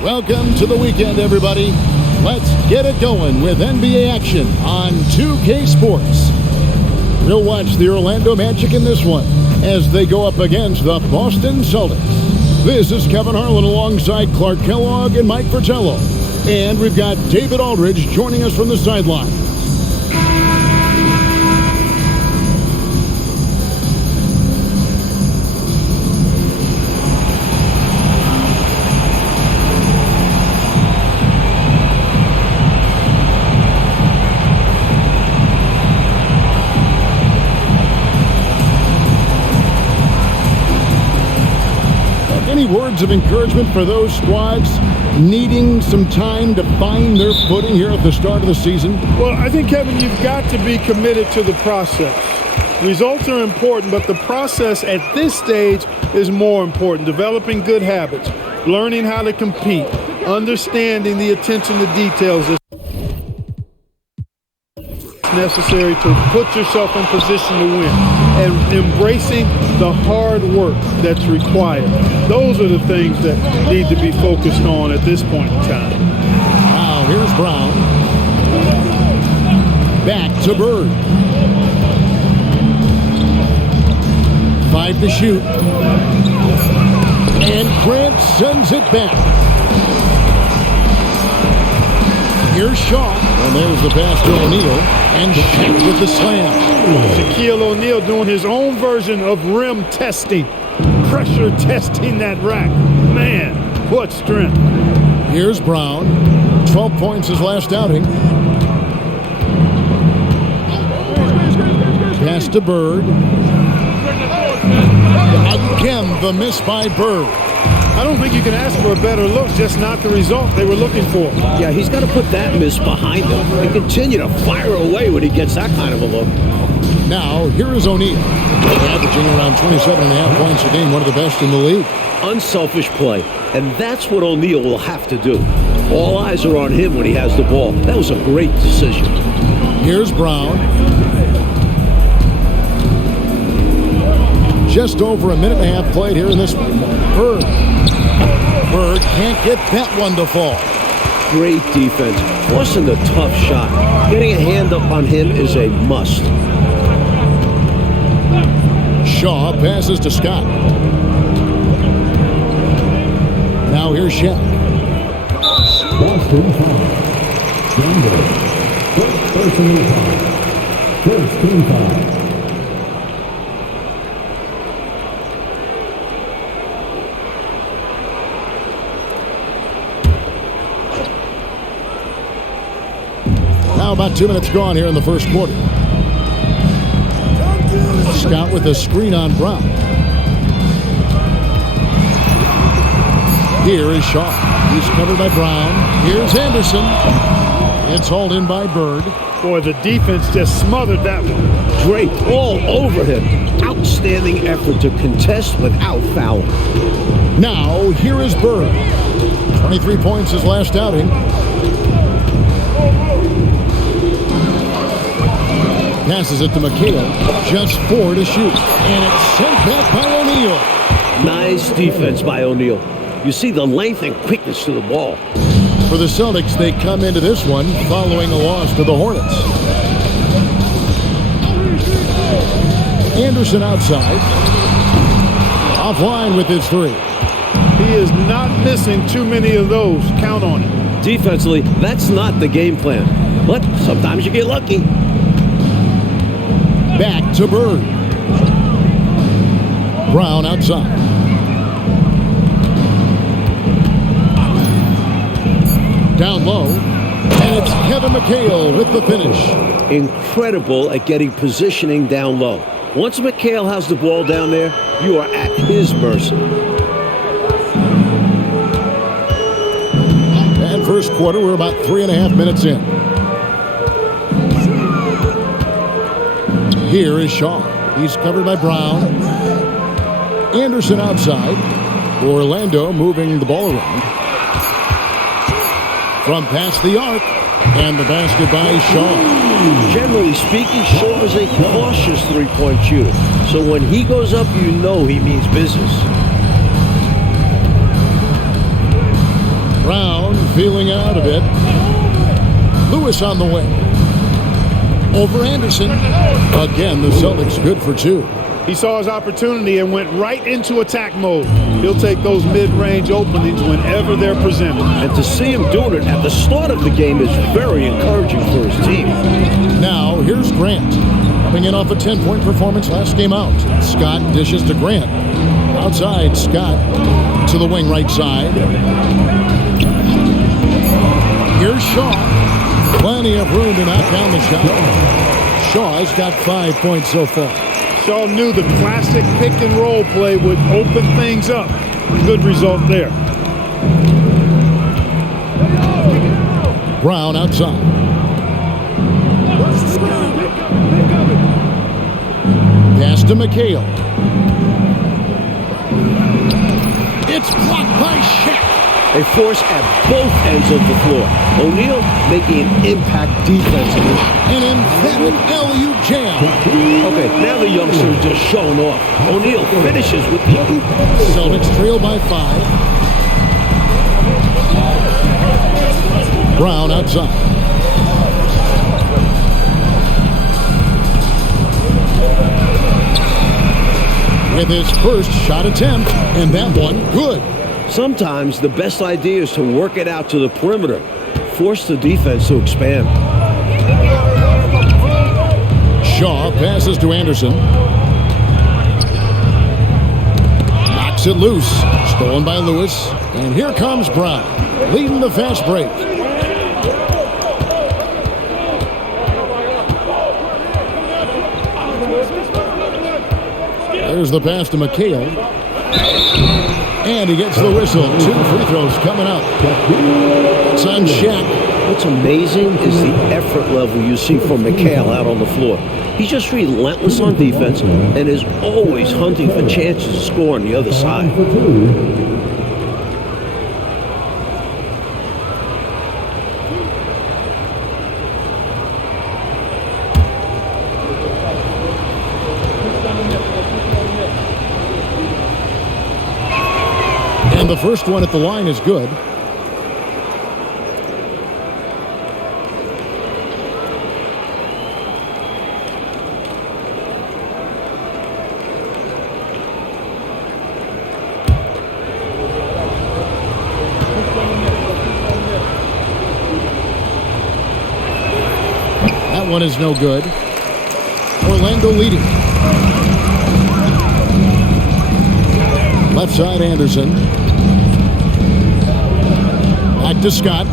Welcome to the weekend, everybody. Let's get it going with NBA action on 2K Sports. We'll watch the Orlando Magic in this one as they go up against the Boston Celtics. This is Kevin Harlan alongside Clark Kellogg and Mike Fratello. And we've got David Aldridge joining us from the sideline. Any words of encouragement for those squads needing some time to find their footing here at the start of the season? Well, I think, Kevin, you've got to be committed to the process. Results are important, but the process at this stage is more important. Developing good habits, learning how to compete, understanding the attention to details is necessary to put yourself in position to win, and embracing the hard work that's required. Those are the things that need to be focused on at this point in time. Now here's Brown. Back to Bird. 5 to shoot. And Grant sends it back. Here's Shaw. And there's the pass to O'Neal. And Shaq with the slam. Shaquille O'Neal doing his own version of rim testing. Pressure testing that rack. Man, what strength. Here's Brown. 12 points his last outing. Pass to Bird. Again, the miss by Bird. I don't think you can ask for a better look, just not the result they were looking for. Yeah, he's got to put that miss behind him and continue to fire away when he gets that kind of a look. Now, here is O'Neal, averaging around 27.5 points a game, one of the best in the league. Unselfish play, and that's what O'Neal will have to do. All eyes are on him when he has the ball. That was a great decision. Here's Brown. Just over a minute and a half played here in this one. Bird can't get that one to fall. Great defense, forcing the tough shot. Getting a hand up on him is a must. Shaw passes to Scott. Now here's Shaq. Boston foul. Denver. First personal foul. First team foul. Now about 2 minutes gone here in the first quarter. Scott with a screen on Brown. Here is Shaw. He's covered by Brown. Here's Anderson. It's hauled in by Bird. Boy, the defense just smothered that one. Drake all over him. Outstanding effort to contest without fouling. Now, here is Bird. 23 points his last outing. Passes it to McHale. Just 4 to shoot. And it's sent back by O'Neal. Nice defense by O'Neal. You see the length and quickness to the ball. For the Celtics, they come into this one following a loss to the Hornets. Anderson outside. Offline with his 3. He is not missing too many of those. Count on it. Defensively, that's not the game plan. But sometimes you get lucky. Back to Bird. Brown outside. Down low. And it's Kevin McHale with the finish. Incredible at getting positioning down low. Once McHale has the ball down there, you are at his mercy. And first quarter, we're about 3.5 minutes in. Here is Shaw. He's covered by Brown. Anderson outside. Orlando moving the ball around. From past the arc. And the basket by Shaw. Generally speaking, Shaw is a cautious three-point shooter. So when he goes up, you know he means business. Brown feeling out a bit. Lewis on the way. Over Anderson. Again, the Celtics good for two. He saw his opportunity and went right into attack mode. He'll take those mid-range openings whenever they're presented. And to see him doing it at the start of the game is very encouraging for his team. Now, here's Grant. Coming in off a 10-point performance last game out. Scott dishes to Grant. Outside, Scott to the wing right side. Here's Shaw. Plenty of room to knock down the shot. Shaw's got 5 points so far. Shaw knew the classic pick-and-roll play would open things up. Good result there. Brown outside. Pass to McHale. It's blocked by Shaq. A force at both ends of the floor. O'Neal making an impact defensively. An emphatic LU jam. Okay, now the youngster is just showing off. O'Neal finishes with the oop. Celtics trail by 5. Brown outside. With his first shot attempt, and that one good. Sometimes the best idea is to work it out to the perimeter. Force the defense to expand. Shaw passes to Anderson. Knocks it loose. Stolen by Lewis. And here comes Brown, leading the fast break. There's the pass to McHale. And he gets the whistle. 2 free throws coming up. It's on Shaq. What's amazing is the effort level you see from McHale out on the floor. He's just relentless on defense and is always hunting for chances to score on the other side. And the first one at the line is good. That one is no good. Orlando leading. Left side, Anderson. Back to Scott.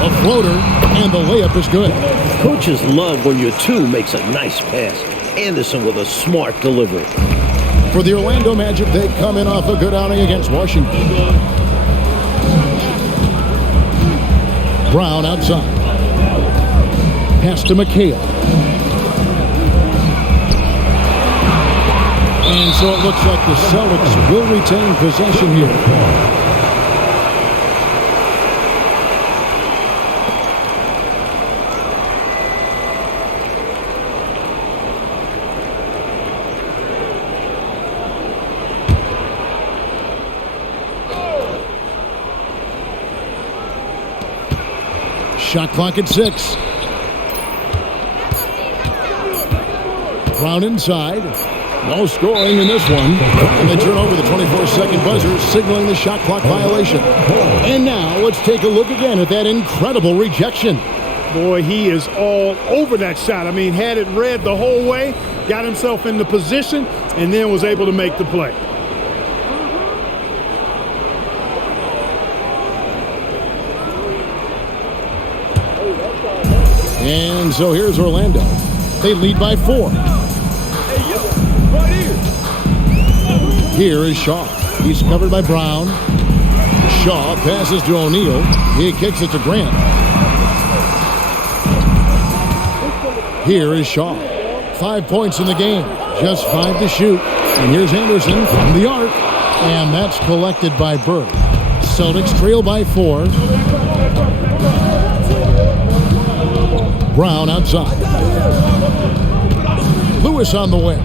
A floater, and the layup is good. Coaches love when your 2 makes a nice pass. Anderson with a smart delivery. For the Orlando Magic, they come in off a good outing against Washington. Brown outside. Pass to McHale. And so it looks like the Celtics will retain possession here. Shot clock at 6. Brown inside. No scoring in this one. And they turn over the 24-second buzzer, signaling the shot clock violation. And now let's take a look again at that incredible rejection. Boy, he is all over that shot. I mean, had it read the whole way, got himself in the position, and then was able to make the play. And so here's Orlando. They lead by 4. Here is Shaw. He's covered by Brown. Shaw passes to O'Neal. He kicks it to Grant. Here is Shaw. 5 points in the game. Just 5 to shoot. And here's Anderson from the arc. And that's collected by Bird. Celtics trail by 4. Brown outside. Lewis on the wing.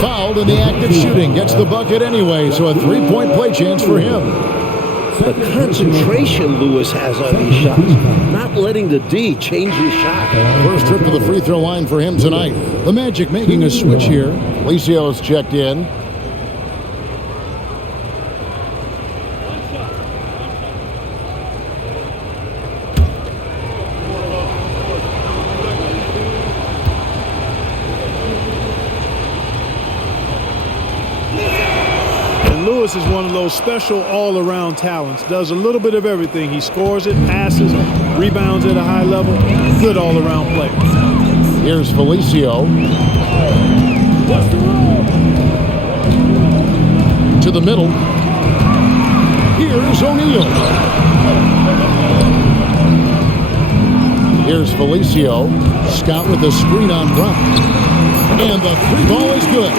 Fouled in the act of shooting. Gets the bucket anyway, so a 3-point play chance for him. The concentration Lewis has on these shots. Not letting the D change his shot. First trip to the free throw line for him tonight. The Magic making a switch here. Felicio's checked in. Lewis is one of those special all-around talents. Does a little bit of everything. He scores it, passes, rebounds at a high level. Good all-around player. Here's Felicio. To the middle. Here's O'Neal. Here's Felicio. Scott with the screen on Brown. And the 3 ball is good.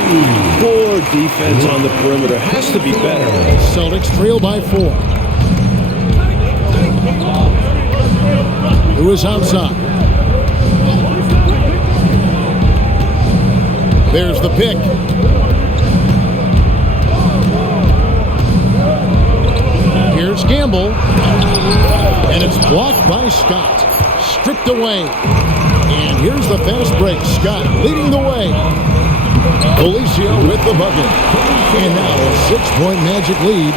Poor defense on the perimeter. Has to be better. Celtics trail by 4. Lewis outside. There's the pick. Here's Gamble. And it's blocked by Scott. Stripped away. And here's the fast break. Scott leading the way. Felicio with the bucket. And now a 6-point Magic lead.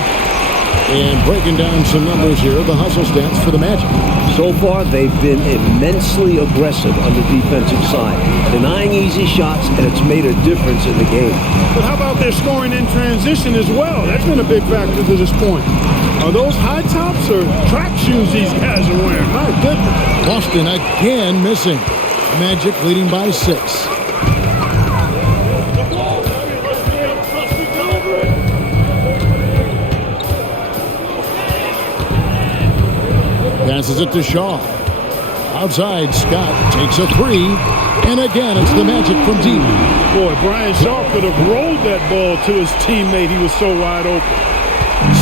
And breaking down some numbers here, the hustle stats for the Magic. So far, they've been immensely aggressive on the defensive side, denying easy shots, and it's made a difference in the game. But how about their scoring in transition as well? That's been a big factor to this point. Are those high tops or track shoes these guys are wearing? My goodness. Boston again missing. Magic leading by 6. Passes it to Shaw. Outside, Scott takes a 3. And again, it's the Magic from deep. Boy, Brian Shaw could have rolled that ball to his teammate. He was so wide open.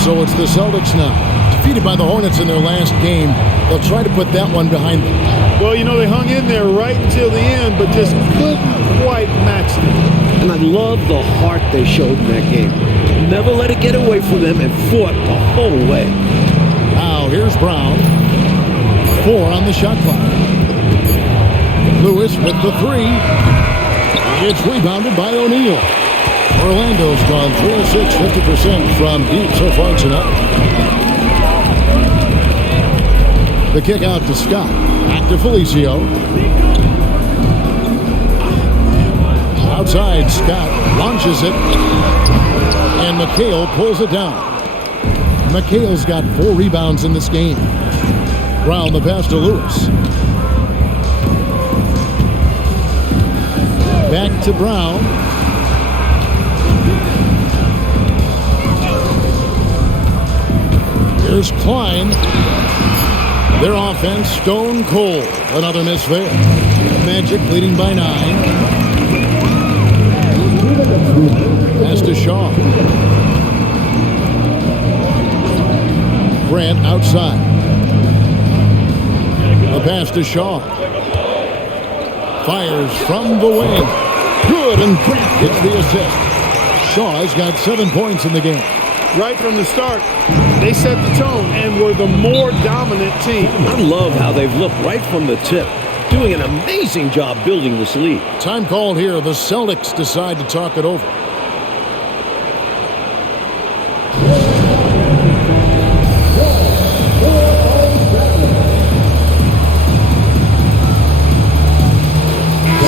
So it's the Celtics now. Defeated by the Hornets in their last game. They'll try to put that one behind them. Well, you know, they hung in there right until the end, but just couldn't quite match them. And I love the heart they showed in that game. Never let it get away from them and fought the whole way. Now, here's Brown. 4 on the shot clock. Lewis with the 3. It's rebounded by O'Neal. Orlando's gone 3 of 6, 50% from deep so far tonight. The kick out to Scott. Back to Felicio. Outside, Scott launches it. And McHale pulls it down. McHale's got 4 rebounds in this game. Brown the pass to Lewis. Back to Brown. Here's Klein. Their offense stone cold. Another miss there. Magic leading by 9. Pass to Shaw. Grant outside. The pass to Shaw. Fires from the wing. Good, and Grant gets the assist. Shaw's got 7 points in the game. Right from the start, they set the tone and were the more dominant team. I love how they've looked right from the tip, doing an amazing job building this lead. Time called here. The Celtics decide to talk it over.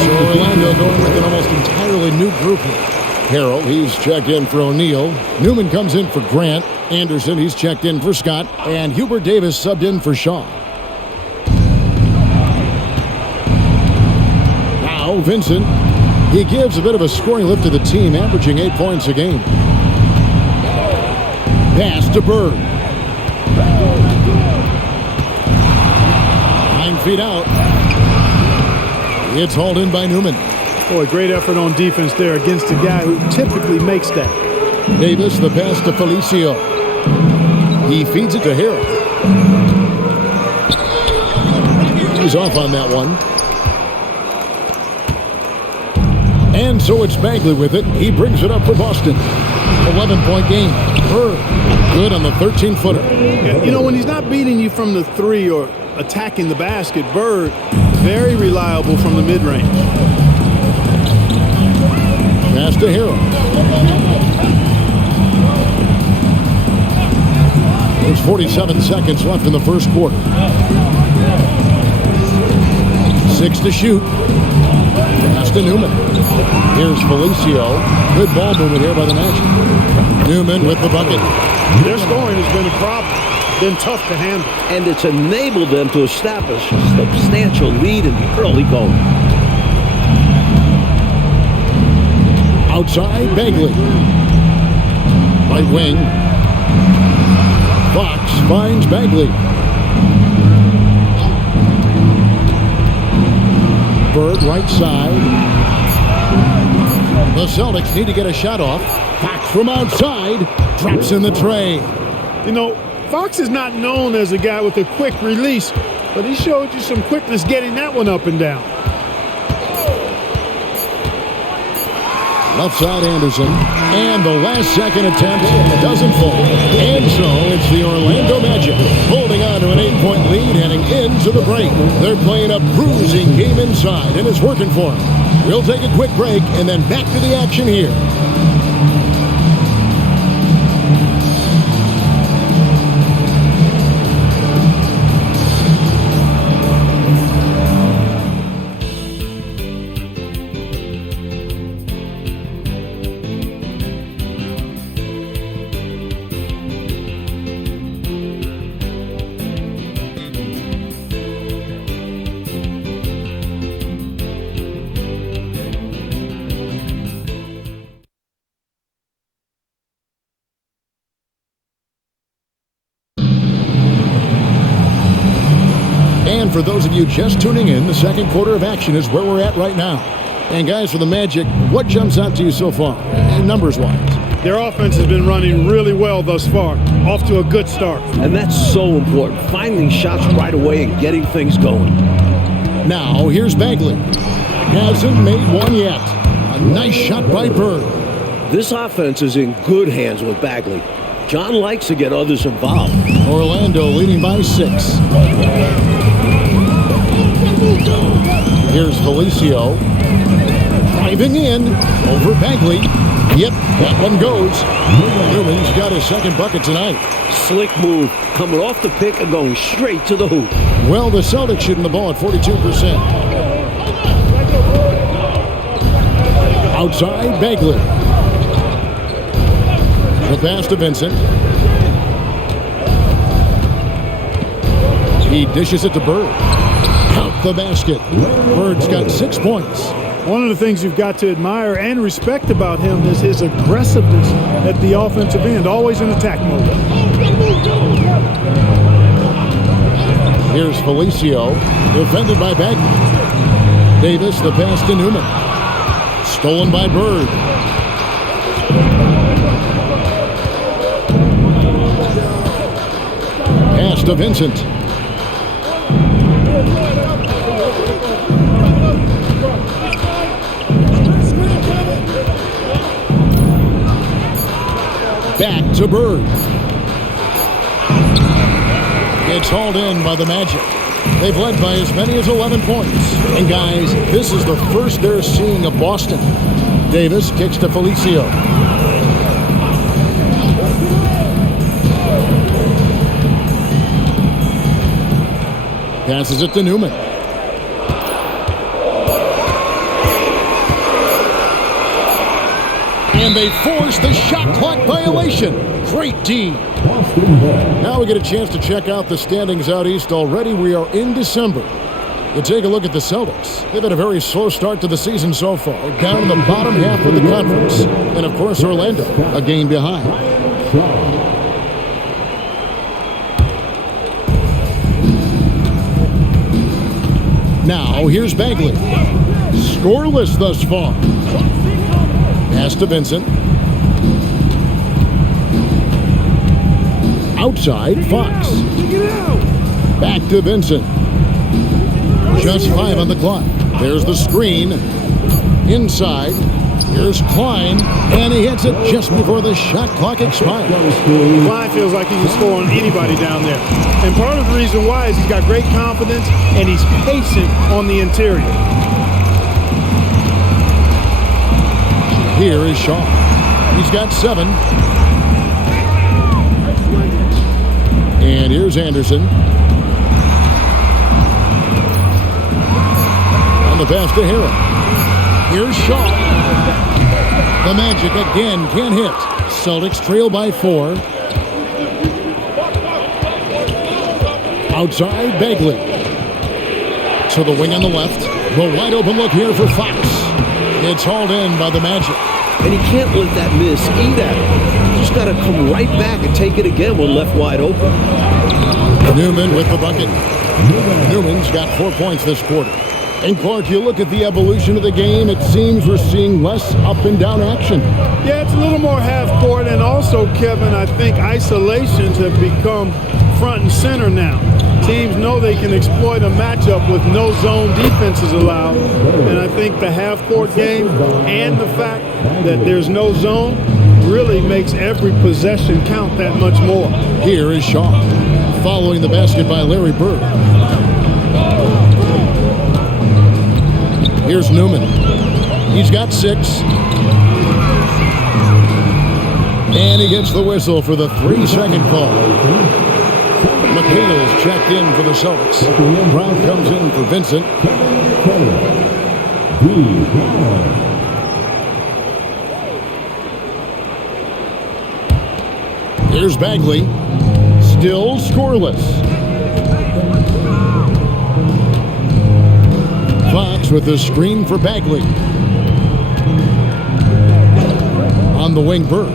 So Orlando going with an almost entirely new group here. Harrell, he's checked in for O'Neal. Newman comes in for Grant. Anderson, he's checked in for Scott. And Hubert Davis subbed in for Shaw. Now Vincent, he gives a bit of a scoring lift to the team, averaging 8 points a game. Pass to Bird. 9 feet out. It's hauled in by Newman. Boy, great effort on defense there against a guy who typically makes that. Davis, the pass to Felicio. He feeds it to Harrell. He's off on that one. And so it's Bagley with it. He brings it up for Boston. 11-point game. Bird, good on the 13-footer. Yeah, you know, when he's not beating you from the 3 or attacking the basket, Bird, very reliable from the mid-range. Pass to Harrell. There's 47 seconds left in the first quarter. 6 to shoot. Pass to Newman. Here's Felicio. Good ball movement here by the Magic. Newman with the bucket. Their scoring has been a problem. Been tough to handle. And it's enabled them to establish a substantial lead in the early going. Outside, Bagley. Right wing. Fox finds Bagley. Bird, right side. The Celtics need to get a shot off. Fox from outside. Drops in the tray. You know, Fox is not known as a guy with a quick release, but he showed you some quickness getting that one up and down. Left side, Anderson. And the last second attempt doesn't fall. And so it's the Orlando Magic holding on to an 8-point lead heading into the break. They're playing a bruising game inside, and it's working for them. We'll take a quick break and then back to the action here. And for those of you just tuning in, the second quarter of action is where we're at right now. And guys, for the Magic, what jumps out to you so far, numbers-wise? Their offense has been running really well thus far. Off to a good start. And that's so important. Finding shots right away and getting things going. Now, here's Bagley. Hasn't made one yet. A nice shot by Bird. This offense is in good hands with Bagley. John likes to get others involved. Orlando leading by 6. Here's Felicio. Driving in over Bagley. Yep, that one goes. Newman's got his second bucket tonight. Slick move, coming off the pick and going straight to the hoop. Well, the Celtics shooting the ball at 42%. Outside, Bagley. The pass to Vincent. He dishes it to Bird. Count the basket. Bird's got 6 points. One of the things you've got to admire and respect about him is his aggressiveness at the offensive end, always in attack mode. Here's Felicio, defended by Bagley. Davis, the pass to Newman. Stolen by Bird. Pass to Vincent. Back to Bird. It's hauled in by the Magic. They've led by as many as 11 points. And guys, this is the first they're seeing of Boston. Davis kicks to Felicio. Passes it to Newman. And they force the shot clock violation. Great D. Now we get a chance to check out the standings out east. Already we are in December. You take a look at the Celtics. They've had a very slow start to the season so far. Down in the bottom half of the conference. And of course Orlando, a game behind. Now, here's Bagley. Scoreless thus far. Pass to Vincent. Outside, Fox. Back to Vincent. Just 5 on the clock. There's the screen. Inside. Here's Klein, and he hits it just before the shot clock expires. Klein feels like he can score on anybody down there. And part of the reason why is he's got great confidence and he's patient on the interior. Here is Shaw. He's got 7. And here's Anderson. On the pass to Harrell. Here's Shaw. The Magic again can't hit. Celtics trail by 4. Outside, Bagley. To the wing on the left. The wide open look here for Fox. It's hauled in by the Magic. And he can't let that miss eat at him. He's got to come right back and take it again when left wide open. Newman with the bucket. Newman's got 4 points this quarter. And Clark, you look at the evolution of the game, it seems we're seeing less up and down action. Yeah, it's a little more half court, and also, Kevin, I think isolations have become front and center now. Teams know they can exploit a matchup with no zone defenses allowed, and I think the half court game and the fact that there's no zone really makes every possession count that much more. Here is Shaw, following the basket by Larry Bird. Here's Newman. He's got 6. And he gets the whistle for the 3-second call. McHale's checked in for the Celtics. Brown comes in for Vincent. Here's Bagley. Still scoreless. Fox with the screen for Bagley. On the wing, Bird.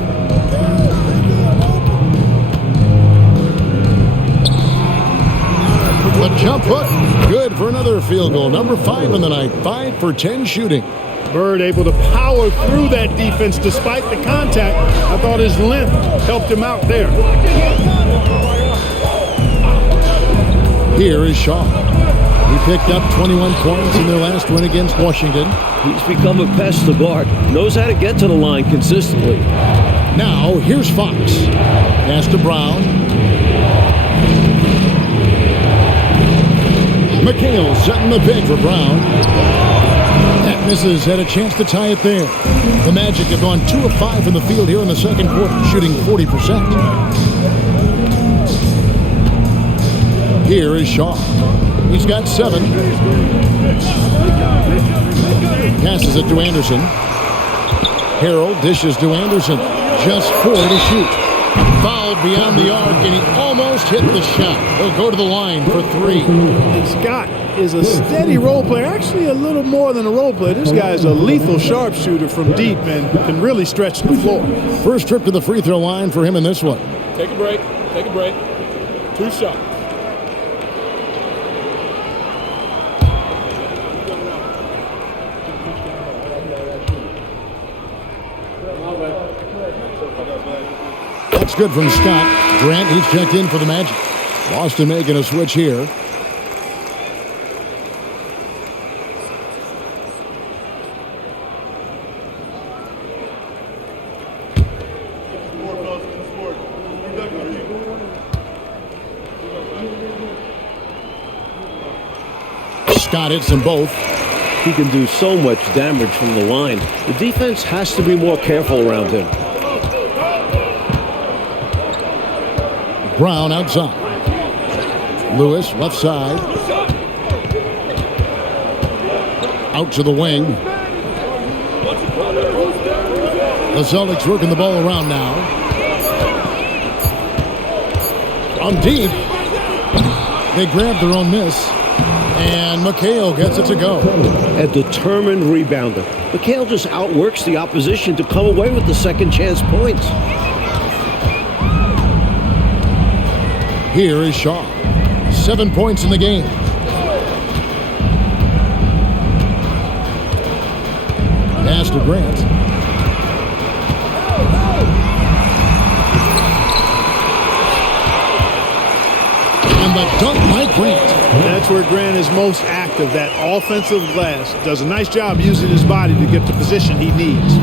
The jump hook, good for another field goal. Number 5 in the night, 5 for 10 shooting. Bird able to power through that defense despite the contact. I thought his length helped him out there. Here is Shaw. He picked up 21 points in their last win against Washington. He's become a pest to guard. Knows how to get to the line consistently. Now, here's Fox. Pass to Brown. McHale setting the pick for Brown. That misses, had a chance to tie it there. The Magic have gone 2 of 5 from the field here in the second quarter, shooting 40%. Here is Shaw. He's got 7. Passes it to Anderson. Harrell dishes to Anderson. Just 4 to shoot. Fouled beyond the arc, and he almost hit the shot. He'll go to the line for 3. Scott is a steady role player, actually a little more than a role player. This guy is a lethal sharpshooter from deep and can really stretch the floor. First trip to the free throw line for him in this one. Take a break. 2 shots. That's good from Scott. Grant, he's checked in for the Magic. Boston making a switch here. Scott hits them both. He can do so much damage from the line. The defense has to be more careful around him. Brown outside. Lewis left side. Out to the wing. The Celtics working the ball around now. On deep. They grab their own miss. And McHale gets it to go. A determined rebounder. McHale just outworks the opposition to come away with the second chance points. Here is Shaw. 7 points in the game. Pass to Grant. And the dunk by Grant. That's where Grant is most active, that offensive glass. Does a nice job using his body to get the position he needs.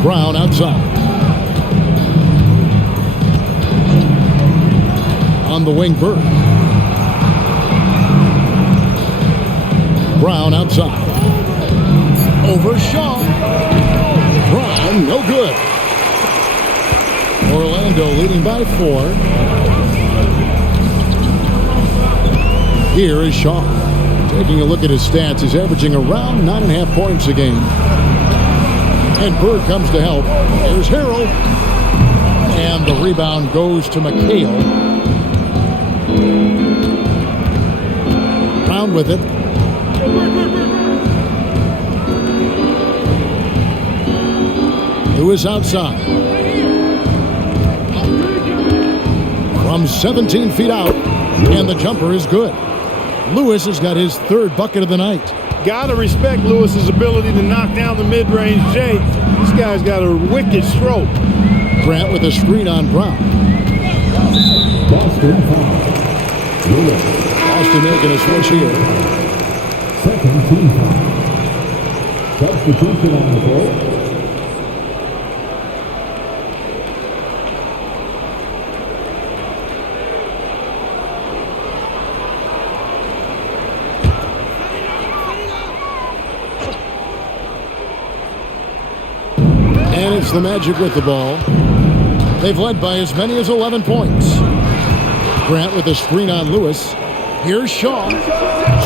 Brown outside. On the wing, Bird. Brown outside. Over Shaw. Brown, no good. Orlando leading by 4. Here is Shaw. Taking a look at his stats, he's averaging around 9.5 points a game. And Bird comes to help. Here's Harrell. And the rebound goes to McHale. Brown with it. Lewis outside. From 17 feet out. And the jumper is good. Lewis has got his 3rd bucket of the night. Gotta respect Lewis's ability to knock down the mid-range J. This guy's got a wicked stroke. Grant with a screen on Brown. Boston foul. Lewis. Boston making a switch here. Second team foul. Substitution on the court. And it's the Magic with the ball. They've led by as many as 11 points. Grant with a screen on Lewis. Here's Shaw.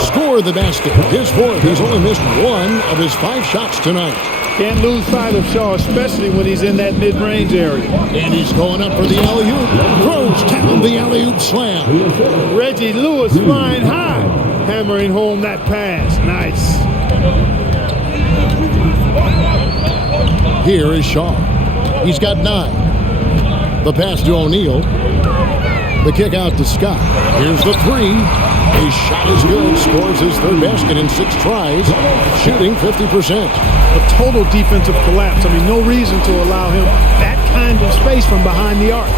Score the basket. His 4th. He's only missed 1 of his 5 shots tonight. Can't lose sight of Shaw, especially when he's in that mid-range area. And he's going up for the alley-oop. Throws down the alley-oop slam. Reggie Lewis flying high, hammering home that pass. Nice. Here is Shaw. He's got 9. The pass to O'Neal. The kick out to Scott. Here's the 3. His shot is good. Scores his 3rd basket in 6 tries. Shooting 50%. A total defensive collapse. I mean, no reason to allow him that kind of space from behind the arc.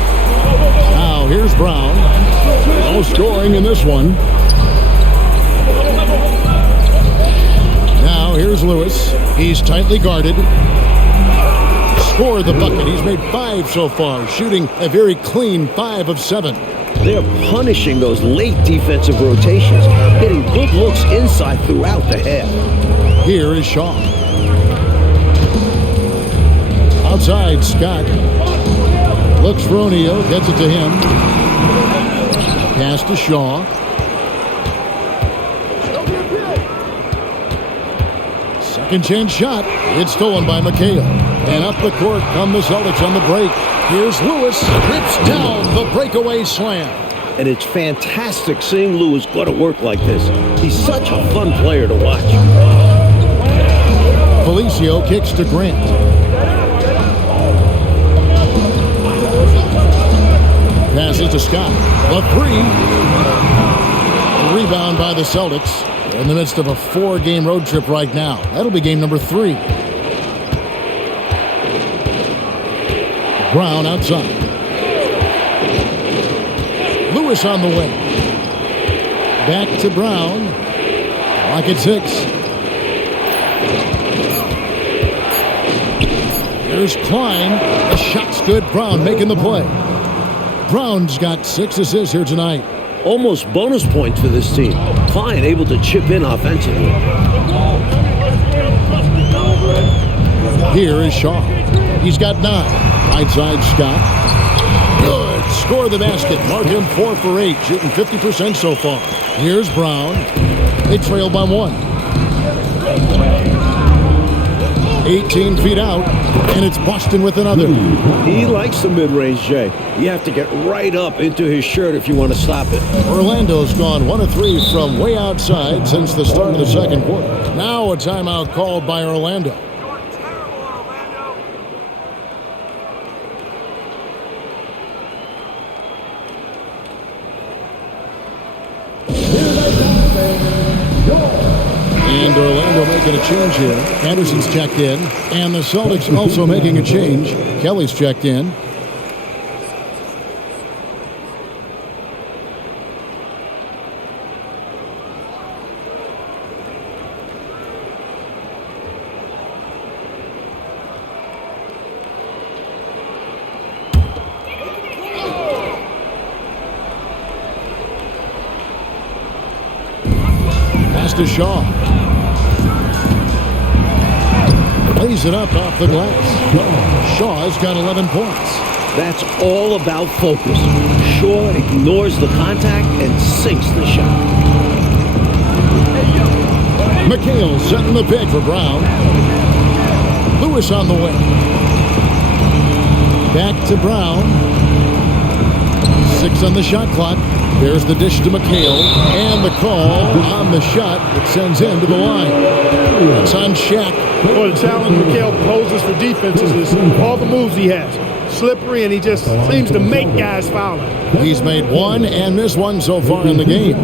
Now here's Brown. No scoring in this one. Now here's Lewis. He's tightly guarded. Score the bucket. He's made 5 so far, shooting a very clean 5 of 7. They're punishing those late defensive rotations, getting good looks inside throughout the half. Here is Shaw. Outside, Scott. Looks for O'Neal, gets it to him. Pass to Shaw. Second chance shot. It's stolen by McHale. And up the court come the Celtics on the break. Here's Lewis. Rips down the breakaway slam. And it's fantastic seeing Lewis go to work like this. He's such a fun player to watch. Felicio kicks to Grant. Passes to Scott. The 3. Rebound by the Celtics. They're in the midst of a 4-game road trip right now. That'll be game number 3. Brown outside. Lewis on the wing. Back to Brown. Clock at 6. Here's Klein. The shot's good. Brown making the play. Brown's got 6 assists here tonight. Almost bonus points for this team. Klein able to chip in offensively. Here is Shaw. He's got 9. Outside Scott. Good. Score the basket. Mark him 4 for 8. Shooting 50% so far. Here's Brown. They trail by 1. 18 feet out. And it's Boston with another. He likes the mid-range, Jay. You have to get right up into his shirt if you want to stop it. Orlando's gone 1 of 3 from way outside since the start of the second quarter. Now a timeout called by Orlando. making a change here. Anderson's checked in. And the Celtics also making a change. Kelly's checked in. To Shaw. Lays it up off the glass. Shaw's got 11 points. That's all about focus. Shaw ignores the contact and sinks the shot. McHale setting the pick for Brown. Lewis on the wing. Back to Brown. 6 on the shot clock. There's the dish to McHale, and the call on the shot that sends him to the line. It's on Shaq. Well, the challenge McHale poses for defenses is all the moves he has. Slippery, and he just seems to make guys foul him. He's made one and missed one so far in the game.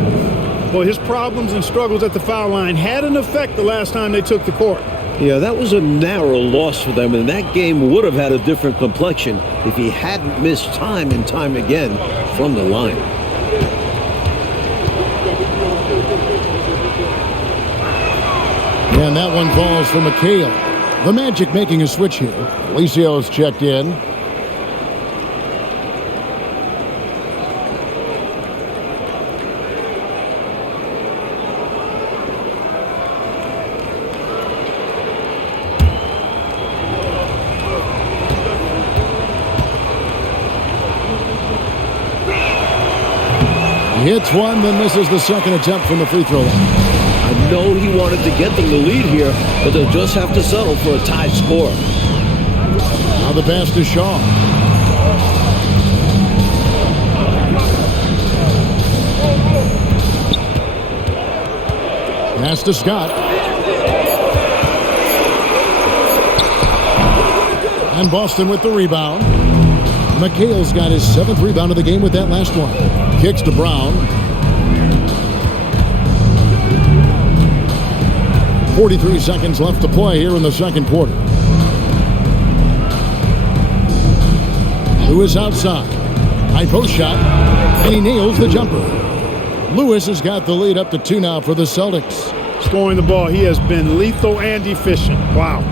Well, his problems and struggles at the foul line had an effect the last time they took the court. Yeah, that was a narrow loss for them, and that game would have had a different complexion if he hadn't missed time and time again from the line. And that one falls for McHale. The Magic making a switch here. Felicio's checked in. He hits one, then misses the second attempt from the free throw line. I know he wanted to get them the lead here, but they'll just have to settle for a tied score. Now the pass to Shaw. Pass to Scott. And Boston with the rebound. McHale's got his 7th rebound of the game with that last one. Kicks to Brown. 43 seconds left to play here in the second quarter. Lewis outside. High post shot. And he nails the jumper. Lewis has got the lead up to 2 now for the Celtics. Scoring the ball, he has been lethal and efficient. Wow.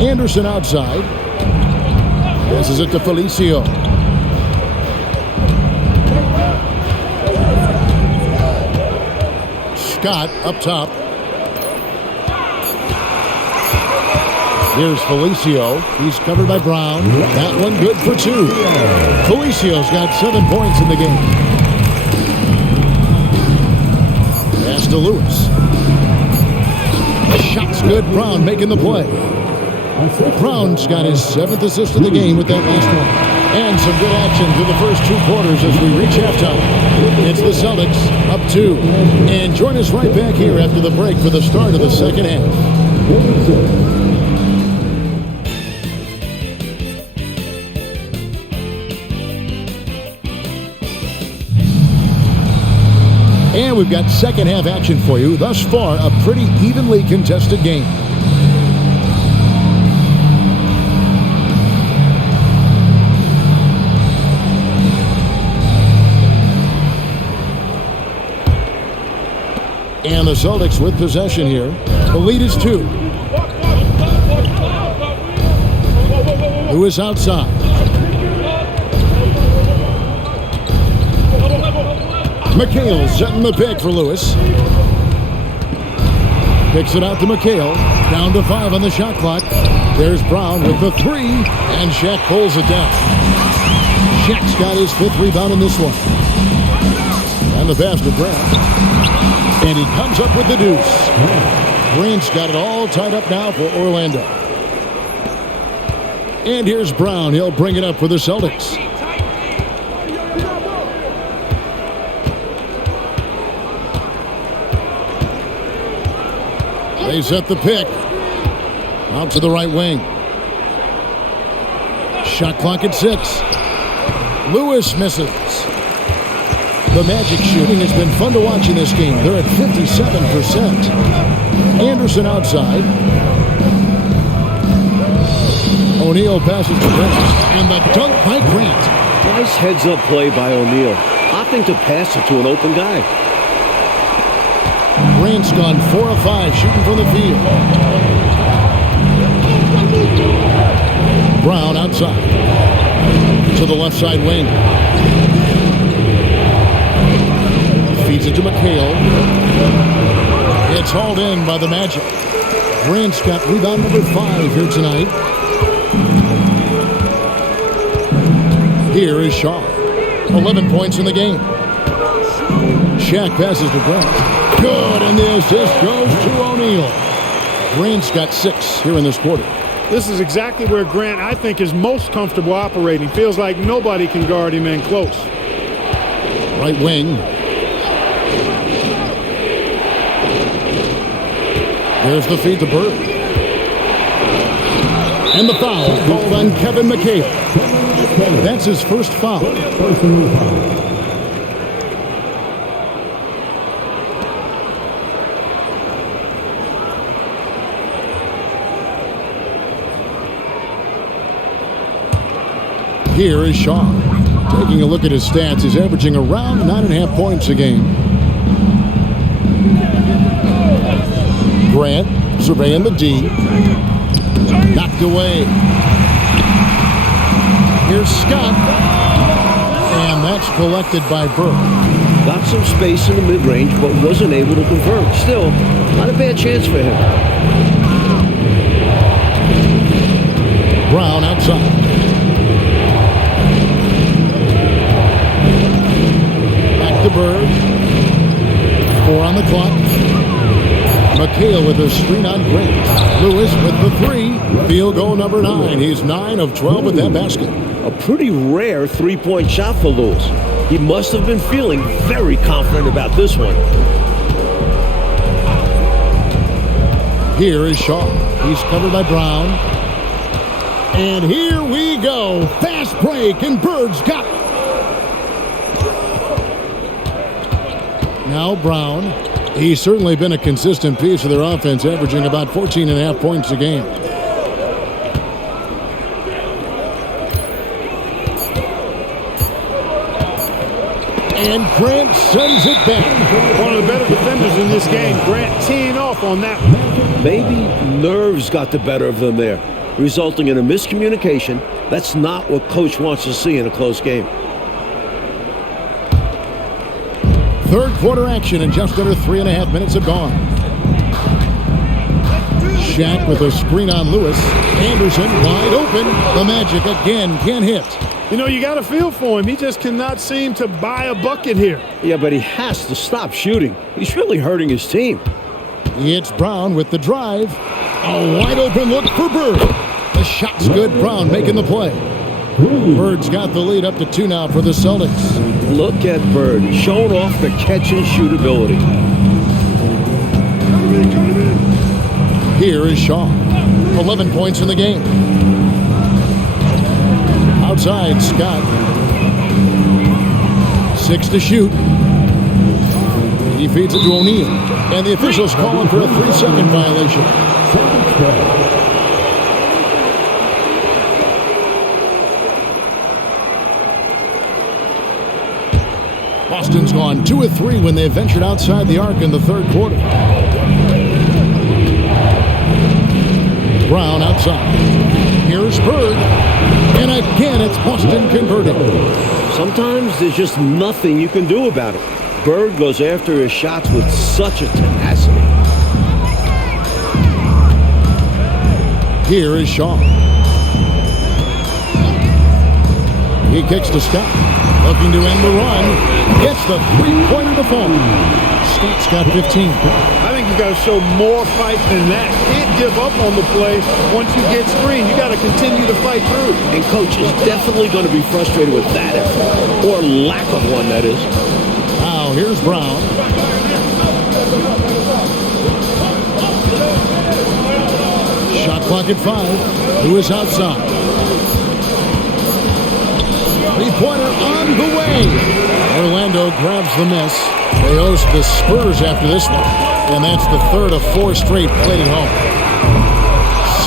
Anderson outside. Passes it to Felicio. Scott up top. Here's Felicio. He's covered by Brown. That one good for 2. Felicio's got 7 points in the game. Pass to Lewis. The shot's good. Brown making the play. Brown's got his 7th assist of the game with that last one. And some good action through the first 2 quarters as we reach halftime. It's the Celtics up 2. And join us right back here after the break for the start of the second half. And we've got second half action for you. Thus far, a pretty evenly contested game. And the Celtics with possession here. The lead is 2. Lewis outside. McHale setting the pick for Lewis. Kicks it out to McHale. Down to 5 on the shot clock. There's Brown with the 3, and Shaq pulls it down. Shaq's got his 5th rebound in this one. And the pass to Grant. And he comes up with the deuce. Grant's got it all tied up now for Orlando. And here's Brown. He'll bring it up for the Celtics. They set the pick. Out to the right wing. Shot clock at 6. Lewis misses. The Magic shooting has been fun to watch in this game. They're at 57%. Anderson outside. O'Neal passes to Grant. And the dunk by Grant. Nice heads-up play by O'Neal, opting to pass it to an open guy. Grant's gone 4 of 5 shooting from the field. Brown outside. To the left side wing. Feeds it to McHale. It's hauled in by the Magic. Grant's got rebound number 5 here tonight. Here is Shaw. 11 points in the game. Shaq passes to Grant. Good, and the assist goes to O'Neal. Grant's got 6 here in this quarter. This is exactly where Grant, I think, is most comfortable operating. Feels like nobody can guard him in close. Right wing. There's the feed to Bird. And the foul called on Kevin McHale. That's his first foul. Personal foul. Here is Shaw. Taking a look at his stats, he's averaging around 9.5 points a game. Grant surveying the D. Knocked away. Here's Scott. And that's collected by Burke. Got some space in the mid-range, but wasn't able to convert. Still, not a bad chance for him. Brown outside. To Bird. 4 on the clock. McHale with a screen on Grant. Lewis with the 3. Field goal number 9. He's 9 of 12 with that basket. A pretty rare three-point shot for Lewis. He must have been feeling very confident about this one. Here is Shaw. He's covered by Brown. And here we go. Fast break, and Bird's got it. Now Brown. He's certainly been a consistent piece of their offense, averaging about 14.5 points a game. And Grant sends it back. One of the better defenders in this game. Grant teeing off on that one. Maybe nerves got the better of them there, resulting in a miscommunication. That's not what Coach wants to see in a close game. Third quarter action, and just under 3.5 minutes have gone. Shaq with a screen on Lewis. Anderson wide open. The Magic again can't hit. You know, you got a feel for him. He just cannot seem to buy a bucket here. Yeah, but he has to stop shooting. He's really hurting his team. It's Brown with the drive. A wide open look for Bird. The shot's good. Brown making the play. Bird's got the lead up to 2 now for the Celtics. Look at Bird showing off the catch and shoot ability. Here is Shaw. 11 points in the game. Outside, Scott. 6 to shoot. He feeds it to O'Neal. And the officials calling for a 3-second violation. Boston's gone 2 of 3 when they ventured outside the arc in the third quarter. Brown outside. Here's Bird. And again, it's Boston converted. Sometimes there's just nothing you can do about it. Bird goes after his shots with such a tenacity. Here is Shaw. He kicks to Scott. Looking to end the run. Gets the three-pointer to fall. Scott's got 15. I think he's got to show more fight than that. Can't give up on the play once you get screened. You got to continue to fight through. And Coach is definitely going to be frustrated with that effort. Or lack of one, that is. Now, here's Brown. Shot clock at 5. Lewis outside. Three-pointer on the way. Orlando grabs the miss. They host the Spurs after this one, and that's the third of 4 straight played at home.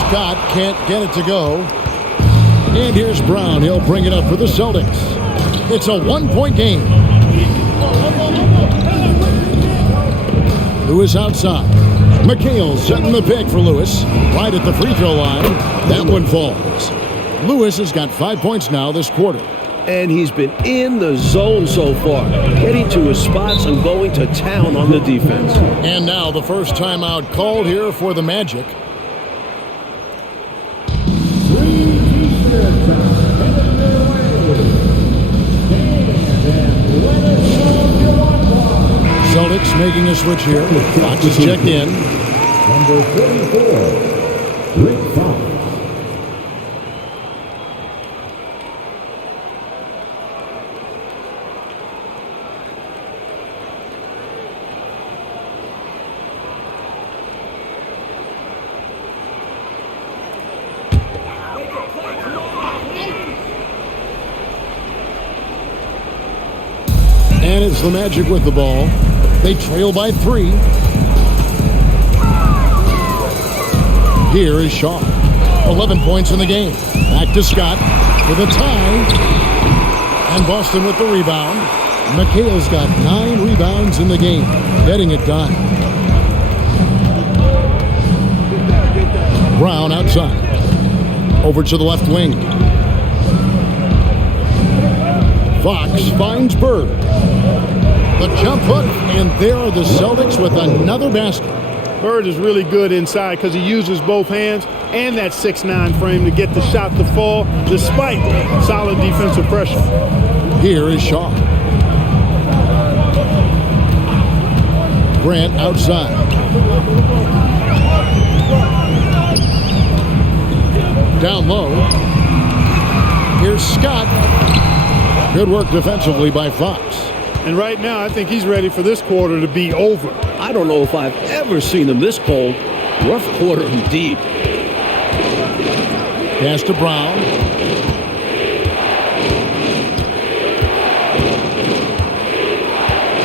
Scott can't get it to go. And here's Brown. He'll bring it up for the Celtics. It's a 1-point game. Lewis outside. McHale setting the pick for Lewis. Right at the free throw line. That one falls. Lewis has got 5 points now this quarter. And he's been in the zone so far, getting to his spots and going to town on the defense. And now the first timeout called here for the Magic. Celtics making a switch here. Fox is checked in. Number 44, Rick Fox. And it's the Magic with the ball. They trail by 3. Here is Shaw. 11 points in the game. Back to Scott with a tie. And Boston with the rebound. McHale's got 9 rebounds in the game. Getting it done. Brown outside. Over to the left wing. Fox finds Bird. The jump hook, and there are the Celtics with another basket. Bird is really good inside because he uses both hands and that 6'9" frame to get the shot to fall despite solid defensive pressure. Here is Shaw. Grant outside. Down low. Here's Scott. Good work defensively by Fox. And right now, I think he's ready for this quarter to be over. I don't know if I've ever seen him this cold. Rough quarter indeed. Pass to Brown.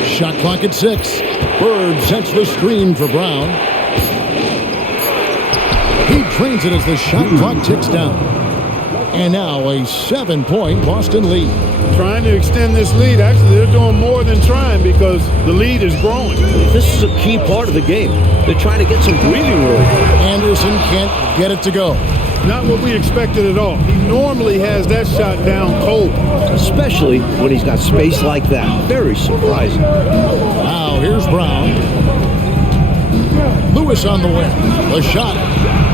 Shot clock at 6. Bird sets the screen for Brown. He drains it as the shot clock ticks down. And now a 7-point Boston lead. Trying to extend this lead. Actually, they're doing more than trying because the lead is growing. This is a key part of the game. They're trying to get some breathing room. Anderson can't get it to go. Not what we expected at all. He normally has that shot down cold. Especially when he's got space like that. Very surprising. Now here's Brown. Lewis on the wing. The shot.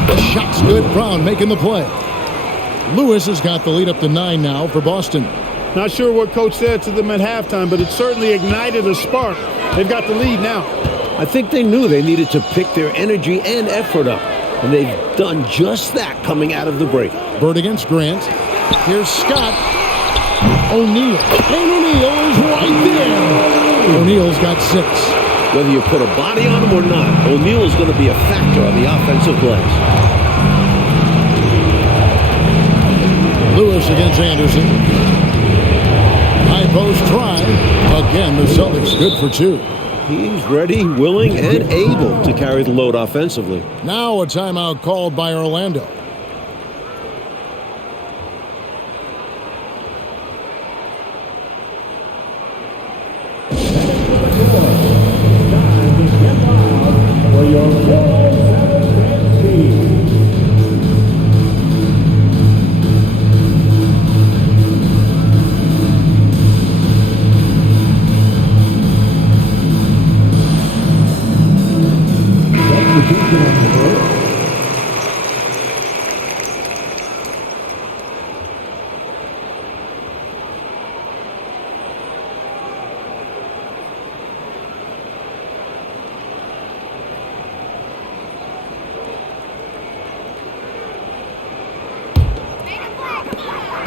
The shot's good. Brown making the play. Lewis has got the lead up to 9 now for Boston. Not sure what coach said to them at halftime, but it certainly ignited a spark. They've got the lead now. I think they knew they needed to pick their energy and effort up. And they've done just that coming out of the break. Bird against Grant. Here's Scott. O'Neal. And O'Neal is right there. O'Neal's got 6. Whether you put a body on him or not, O'Neal is going to be a factor on the offensive glass. Lewis against Anderson. High post try. Again, the Celtics good for 2. He's ready, willing, and able to carry the load offensively. Now a timeout called by Orlando. For your full 7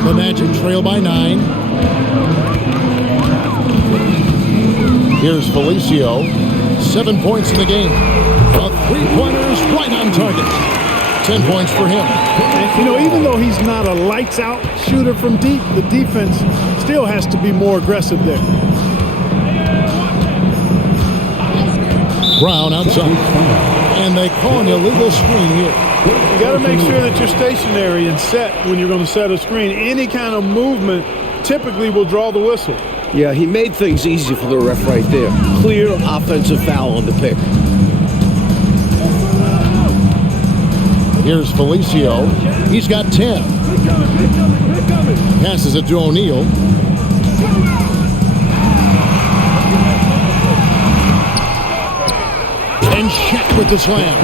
The Magic trail by 9. Here's Felicio. 7 points in the game. A 3-pointer's right on target. 10 points for him. And, you know, even though he's not a lights-out shooter from deep, the defense still has to be more aggressive there. Brown outside. And they call an illegal screen here. You got to make sure that you're stationary and set when you're going to set a screen. Any kind of movement typically will draw the whistle. Yeah, he made things easy for the ref right there. Clear offensive foul on the pick. Here's Felicio. He's got 10. Passes it to O'Neal. And Shaq with the slam.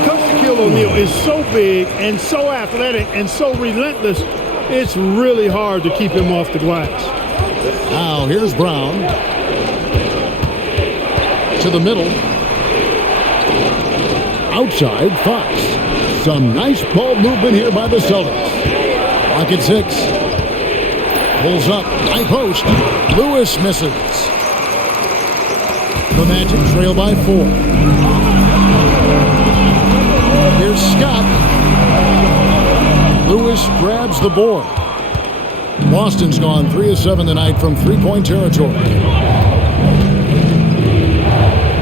Because Shaquille O'Neal is so big and so athletic and so relentless, it's really hard to keep him off the glass. Now here's Brown. To the middle. Outside, Fox. Some nice ball movement here by the Celtics. Clock at 6. Pulls up. High post. Lewis misses. The Magic trail by 4. Here's Scott. Lewis grabs the board. Boston's gone 3 of 7 tonight from three-point territory.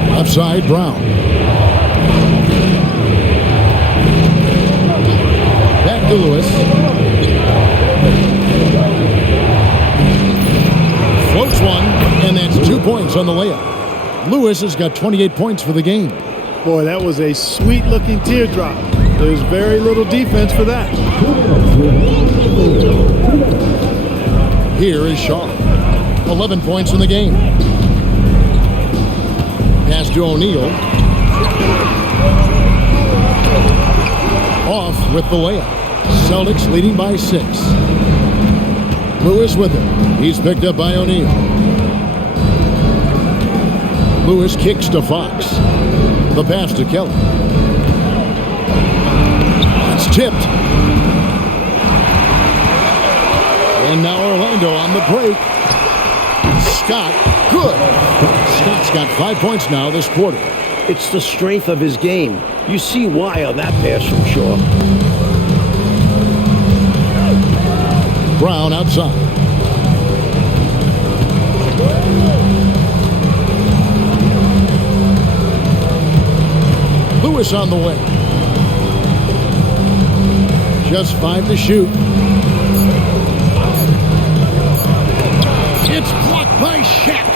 Left side, Brown. Back to Lewis. Floats one, and that's 2 points on the layup. Lewis has got 28 points for the game. Boy, that was a sweet-looking teardrop. There's very little defense for that. Here is Shaw. 11 points in the game. Pass to O'Neal. Off with the layup. Celtics leading by 6. Lewis with it. He's picked up by O'Neal. Lewis kicks to Fox. The pass to Kelly. It's tipped. And now Orlando on the break. Scott, good. Scott's got 5 points now this quarter. It's the strength of his game. You see why on that pass from Shaw. Brown outside. Lewis on the way. Just 5 to shoot. It's blocked by Shaq.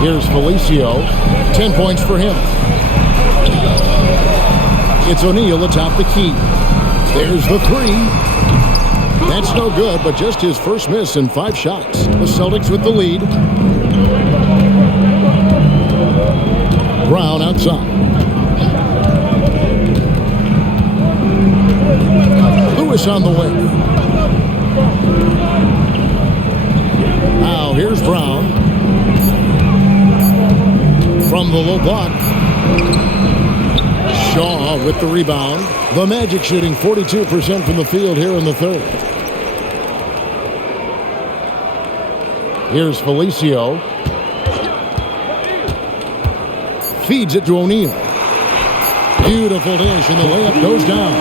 Here's Felicio. 10 points for him. It's O'Neal atop the key. There's the 3. That's no good, but just his first miss in 5 shots. The Celtics with the lead. Brown outside. Lewis on the way. Now here's Brown. From the low block. Shaw with the rebound. The Magic shooting 42% from the field here in the third. Here's Felicio. Feeds it to O'Neal. Beautiful dish, and the layup goes down.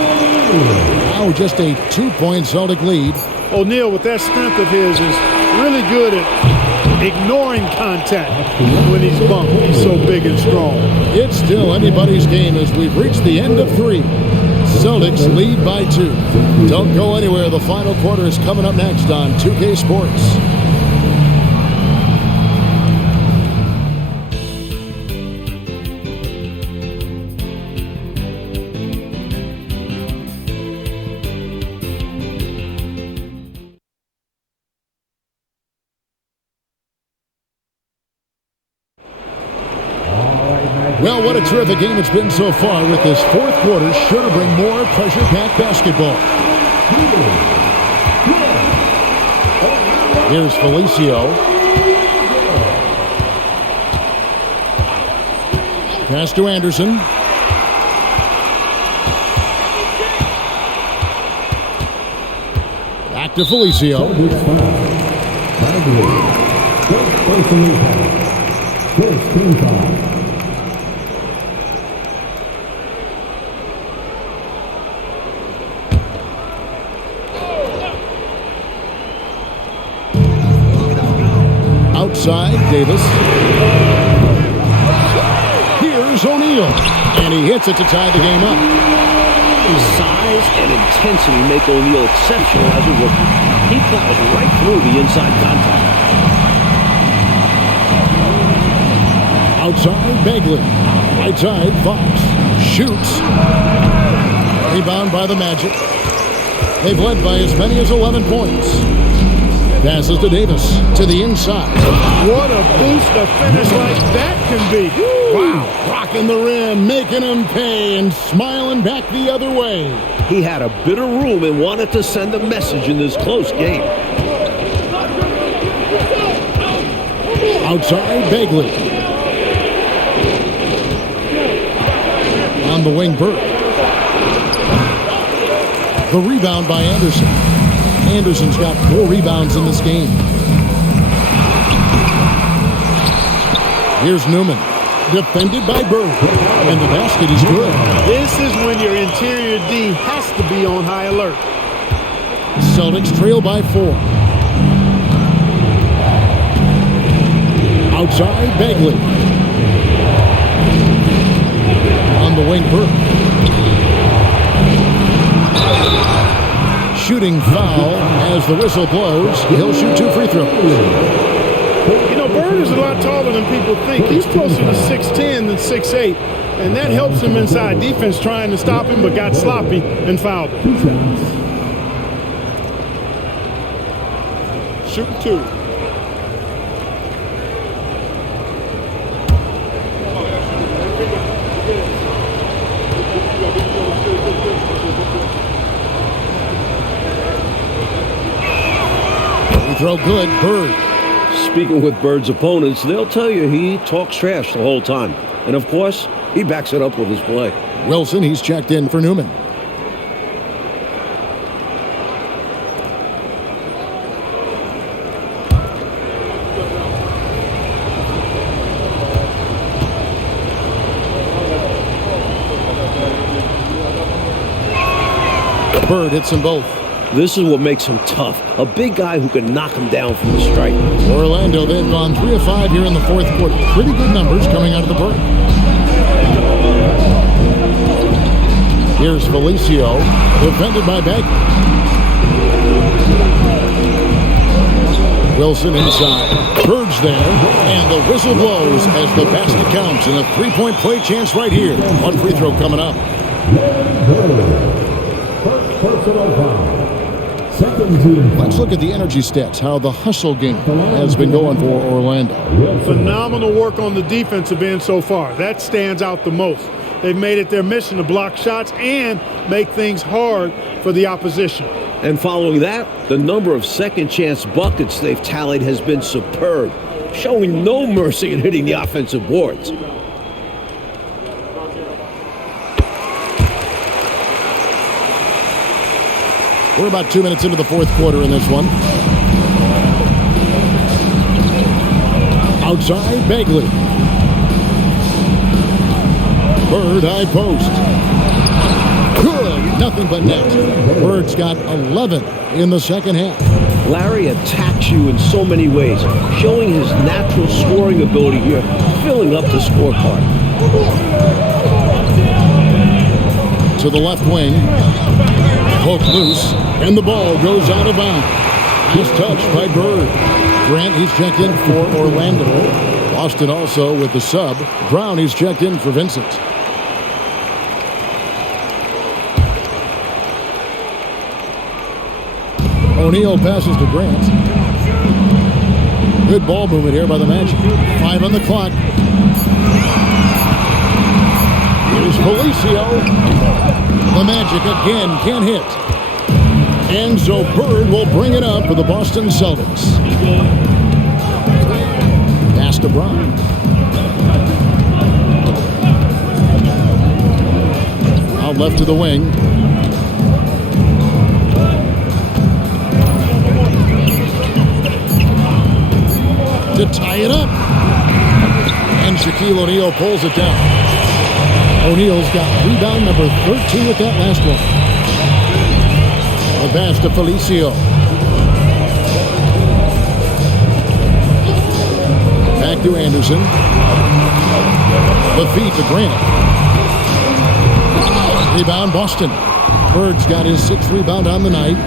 Now just a 2-point Celtic lead. O'Neal, with that strength of his, is really good at ignoring contact when he's bumped. He's so big and strong. It's still anybody's game as we've reached the end of 3. Celtics lead by 2. Don't go anywhere. The final quarter is coming up next on 2K Sports. Well, what a terrific game it's been so far with this fourth quarter. Sure to bring more pressure-packed basketball. Here's Felicio. Pass to Anderson. Back to Felicio. First team foul. side, Davis. Here's O'Neal, and he hits it to tie the game up. His size and intensity make O'Neal exceptional as a rookie. He plows right through the inside contact. Outside, Bagley. Right side, Fox. Shoots. Rebound by the Magic. They've led by as many as 11 points. Passes to Davis. To the inside. What a boost a finish like that can be. Wow. Rocking the rim, making him pay, and smiling back the other way. He had a bit of room and wanted to send a message in this close game. Outside, Bagley. On the wing, Burke. The rebound by Anderson. Anderson's got 4 rebounds in this game. Here's Newman. Defended by Bird. And the basket is good. This is when your interior D has to be on high alert. Celtics trail by 4. Outside, Bagley. On the wing, Burke. Shooting foul as the whistle blows. He'll shoot 2 free throws. You know, Bird is a lot taller than people think. He's closer to 6'10 than 6'8, and that helps him inside defense trying to stop him, but got sloppy and fouled him. Shooting 2. Throw good, Bird. Speaking with Bird's opponents, they'll tell you he talks trash the whole time. And of course, he backs it up with his play. Wilson, he's checked in for Newman. Bird hits them both. This is what makes him tough. A big guy who can knock him down from the stripe. Orlando, they've gone 3 of 5 here in the 4th quarter. Pretty good numbers coming out of the break. Here's Felicio, defended by Bagley. Wilson inside. Bird's there, and the whistle blows as the basket counts, and a 3-point play chance right here. 1 free throw coming up. First personal foul. Second team. Let's look at the energy stats, how the hustle game has been going for Orlando. Phenomenal work on the defensive end so far. That stands out the most. They've made it their mission to block shots and make things hard for the opposition. And following that, the number of second chance buckets they've tallied has been superb, showing no mercy in hitting the offensive boards. We're about 2 minutes into the 4th quarter in this one. Outside, Bagley. Bird, high post. Good. Nothing but net. Bird's got 11 in the second half. Larry attacks you in so many ways, showing his natural scoring ability here, filling up the scorecard. To the left wing. Poked loose, and the ball goes out of bounds. Nice touch by Bird. Grant, he's checked in for Orlando. Boston also with the sub. Brown, he's checked in for Vincent. O'Neal passes to Grant. Good ball movement here by the Magic. 5 on the clock. Here's Felicio. The Magic again can't hit. And so Bird will bring it up for the Boston Celtics. Pass to Brown. Out left to the wing. To tie it up. And Shaquille O'Neal pulls it down. O'Neal's got rebound number 13 with that last one. The pass to Felicio. Back to Anderson. The feed to Grant. Rebound, Boston. Bird's got his 6th rebound on the night.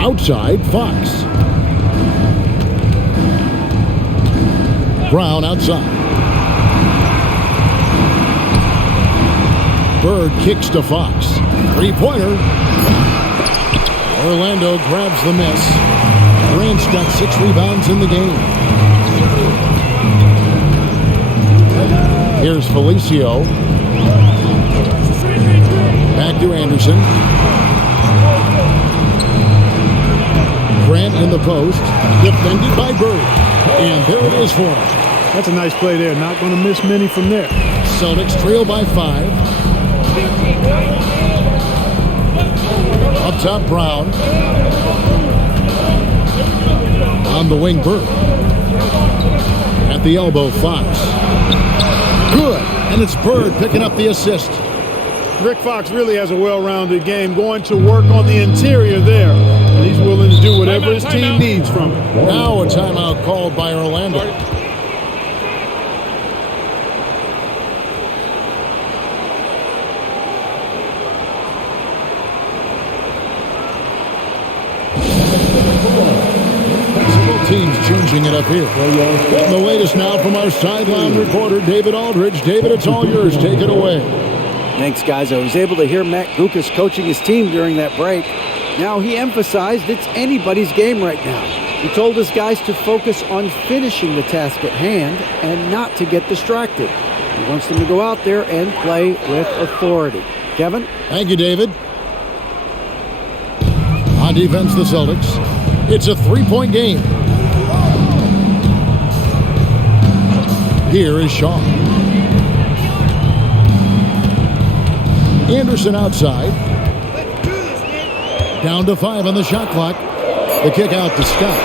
Outside, Fox. Brown outside. Bird kicks to Fox. Three-pointer. Orlando grabs the miss. Grant's got 6 rebounds in the game. Here's Felicio. Back to Anderson. Grant in the post. Defended by Bird. And there it is for him. That's a nice play there. Not going to miss many from there. Celtics trail by 5. Up top, Brown. On the wing, Bird. At the elbow, Fox. Good. And it's Bird picking up the assist. Rick Fox really has a well-rounded game, going to work on the interior there. And he's willing to do whatever his team needs from him. Now a timeout called by Orlando. Teams changing it up here. The latest now from our sideline reporter, David Aldridge. David, it's all yours. Take it away. Thanks, guys. I was able to hear Matt Gukas coaching his team during that break. Now, he emphasized it's anybody's game right now. He told his guys to focus on finishing the task at hand and not to get distracted. He wants them to go out there and play with authority. Kevin? Thank you, David. On defense, the Celtics. It's a 3-point game. Here is Shaw. Anderson outside. Down to 5 on the shot clock. The kick out to Scott.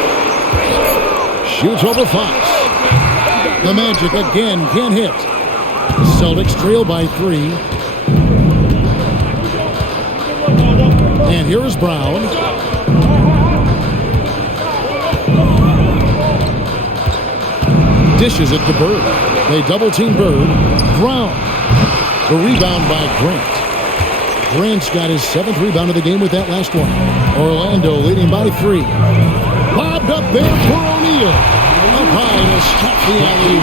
Shoots over Fox. The Magic again can't hit. Celtics trail by 3. And here is Brown. Dishes it to Bird. They double-team Bird. Brown. The rebound by Grant. Grant's got his 7th rebound of the game with that last one. Orlando leading by 3. Lobbed up there for O'Neal. Up high to stop the alley.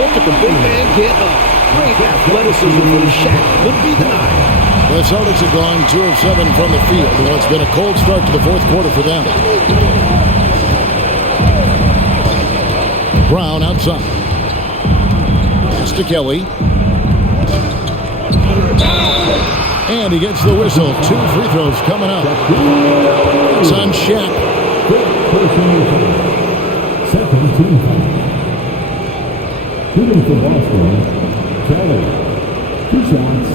Look at the big man get up. Great athleticism from Shaq. Would be denied. The Celtics have gone 2 of 7 from the field. Well, it's been a cold start to the 4th quarter for them. Brown outside. Pass to Kelly. And he gets the whistle. 2 free throws coming up. It's on Shaq. Second team foul. Shooting for Boston, Kelly. 2 shots.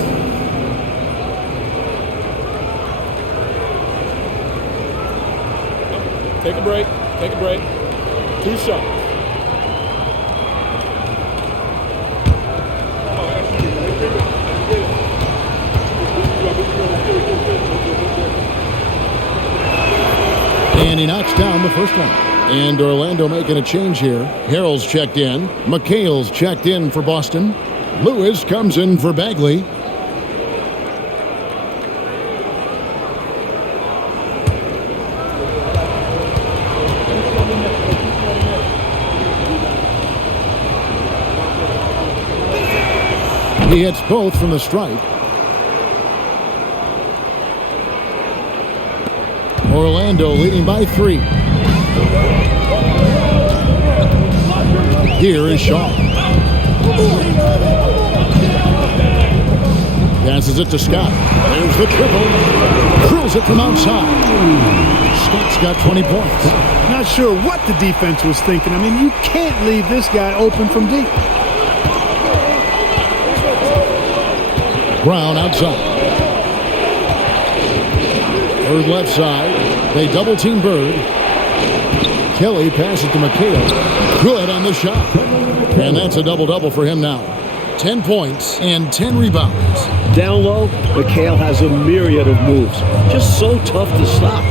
Take a break. Take a break. 2 shots. And he knocks down the first one. And Orlando making a change here. Harrell's checked in. McHale's checked in for Boston. Lewis comes in for Bagley. He hits both from the stripe. Orlando leading by 3. Here is Shaw. Passes it to Scott. There's the triple. Drills it from outside. Scott's got 20 points. Not sure what the defense was thinking. I mean, you can't leave this guy open from deep. Brown outside. Bird left side. They double-team Bird. Kelly passes to McHale. Good on the shot. And that's a double-double for him now. 10 points and 10 rebounds. Down low, McHale has a myriad of moves. Just so tough to stop.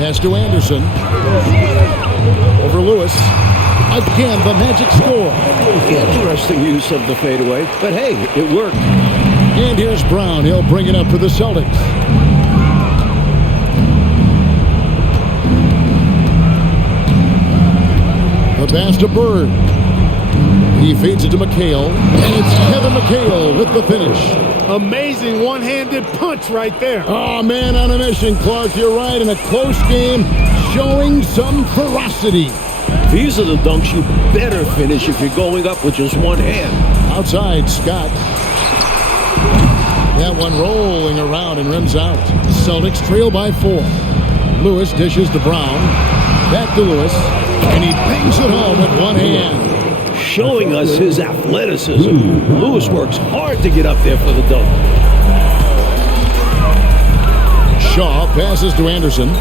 Pass to Anderson. Over Lewis. Again, the Magic score. Interesting use of the fadeaway, but hey, it worked. And here's Brown. He'll bring it up for the Celtics. The pass to Bird. He feeds it to McHale. And it's Kevin McHale with the finish. Amazing one-handed punch right there. Oh, man on a mission, Clark. You're right. In a close game, showing some ferocity. These are the dunks you better finish if you're going up with just one hand. Outside, Scott. That one rolling around and rims out. Celtics trail by 4. Lewis dishes to Brown. Back to Lewis. And he bangs it home with one hand. Showing us his athleticism. Lewis works hard to get up there for the dunk. Shaw passes to Anderson.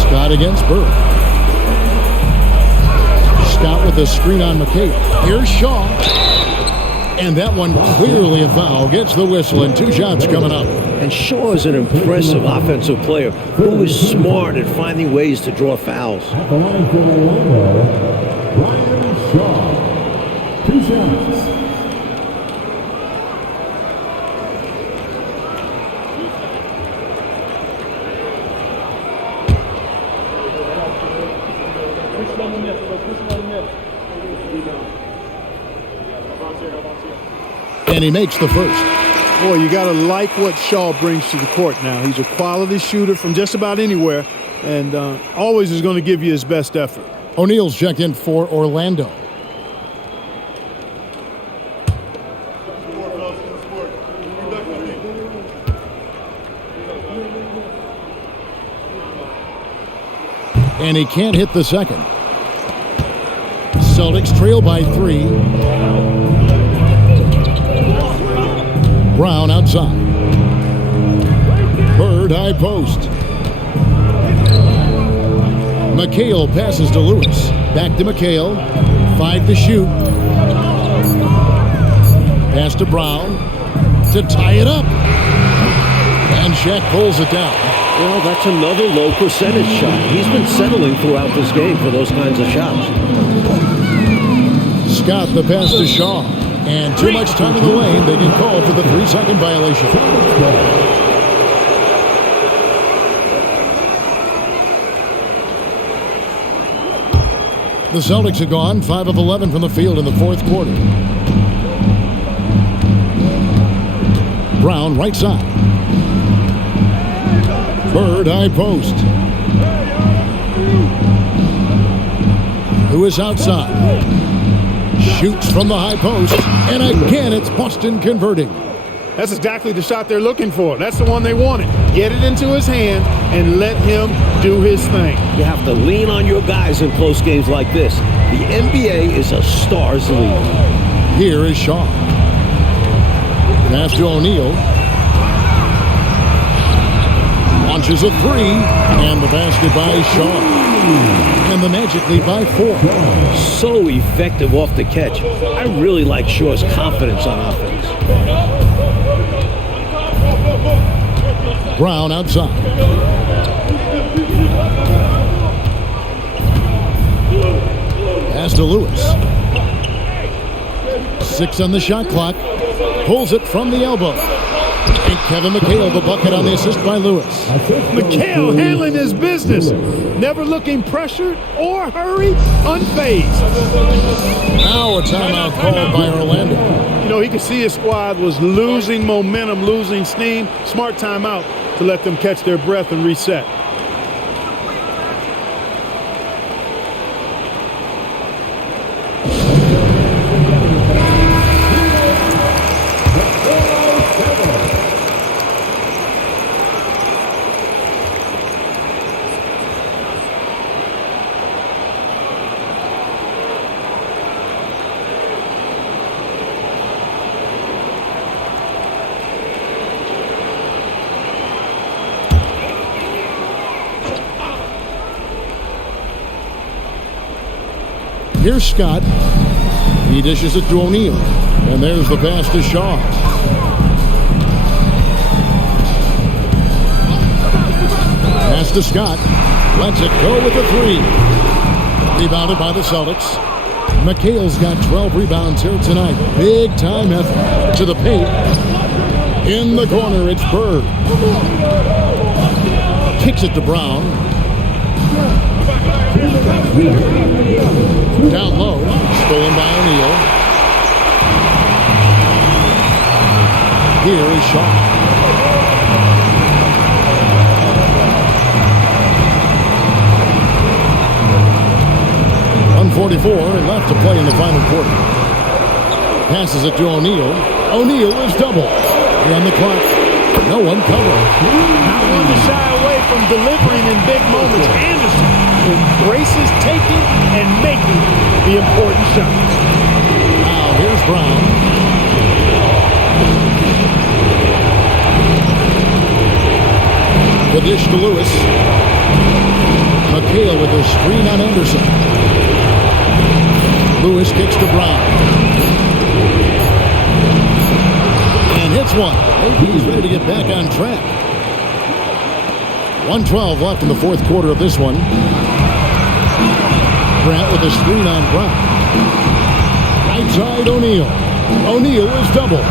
Scott against Bird. Scott with a screen on McHale. Here's Shaw. And that one clearly a foul. Gets the whistle and 2 shots coming up. And Shaw is an impressive offensive player who is smart at finding ways to draw fouls. At the line for Orlando, Ryan Shaw. 2 shots. And he makes the first. Boy, you got to like what Shaw brings to the court now. He's a quality shooter from just about anywhere and always is going to give you his best effort. O'Neal's checked in for Orlando. And he can't hit the second. Celtics trail by 3. Brown outside. Bird high post. McHale passes to Lewis. Back to McHale. 5 to shoot. Pass to Brown to tie it up. And Shaq pulls it down. Well, that's another low percentage shot. He's been settling throughout this game for those kinds of shots. Scott the pass to Shaw. And too much time in the lane. They get called for the 3-second violation. The Celtics have gone 5 of 11 from the field in the 4th quarter. Brown right side. Bird high post. Who is outside? Shoots from the high post, and again it's Boston converting. That's exactly the shot they're looking for. That's the one they wanted. Get it into his hand and let him do his thing. You have to lean on your guys in close games like this. The NBA is a stars league. Here is Shaw. Pass to O'Neal. Launches a 3, and the basket by Shaw. And the Magic lead by 4. So effective off the catch. I really like Shaw's confidence on offense. Brown outside. Pass to Lewis. 6 on the shot clock. Pulls it from the elbow. And Kevin McHale the bucket on the assist by Lewis. McHale handling his business. Never looking pressured or hurried, unfazed. Now a timeout called by Orlando. You know, he could see his squad was losing momentum, losing steam. Smart timeout to let them catch their breath and reset. Here's Scott. He dishes it to O'Neal. And there's the pass to Shaw. Pass to Scott. Lets it go with the three. Rebounded by the Celtics. McHale's got 12 rebounds here tonight. Big time effort to the paint. In the corner, it's Bird. Kicks it to Brown. Down low, stolen by O'Neal. Here is Shaw. 1:44 left to play in the final quarter. Passes it to O'Neal. O'Neal is double. Here on the clock. No one covering. Not one to shy away from delivering in big moments. Anderson embraces taking and making the important shots. Now here's Brown. The dish to Lewis. McHale with a screen on Anderson. Lewis kicks to Brown. And hits one. Maybe he's ready to get back on track. 1:12 left in the fourth quarter of this one. Grant with a screen on Brown. Right side O'Neal. O'Neal is double.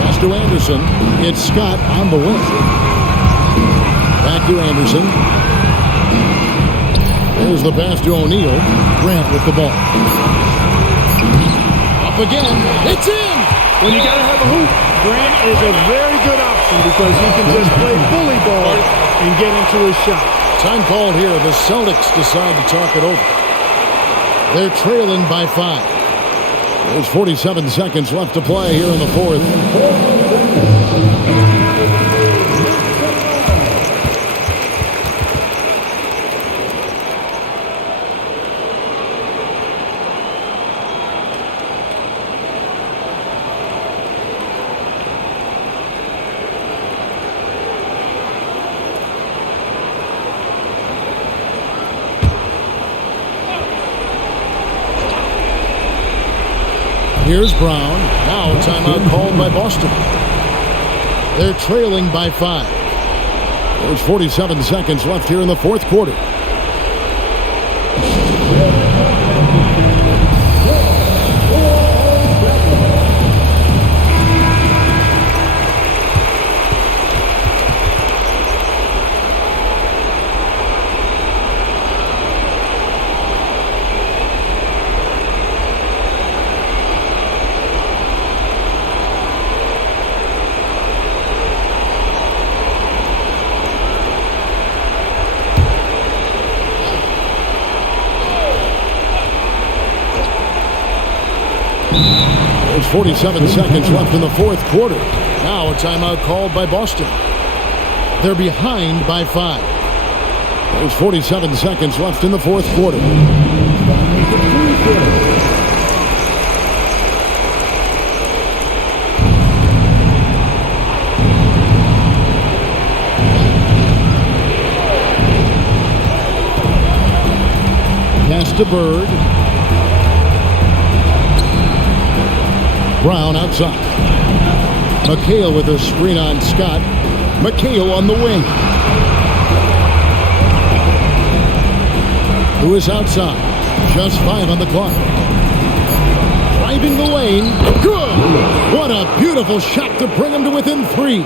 Pass to Anderson. It's Scott on the wing. Back to Anderson. There's the pass to O'Neal. Grant with the ball. Up again. It's in! When you got to have a hoop, Grant is a very good option because he can just play bully ball and get into his shot. Time called here. The Celtics decide to talk it over. They're trailing by 5. There's 47 seconds left to play here in the fourth. Here's Brown. Now timeout called by Boston. They're trailing by 5. There's 47 seconds left here in the fourth quarter. There's 47 seconds left in the fourth quarter. Now a timeout called by Boston. They're behind by 5. There's 47 seconds left in the fourth quarter. Pass to Bird. Brown outside. McHale with a screen on Scott. McHale on the wing. Lewis outside. Just 5 on the clock. Driving the lane. Good! What a beautiful shot to bring him to within 3.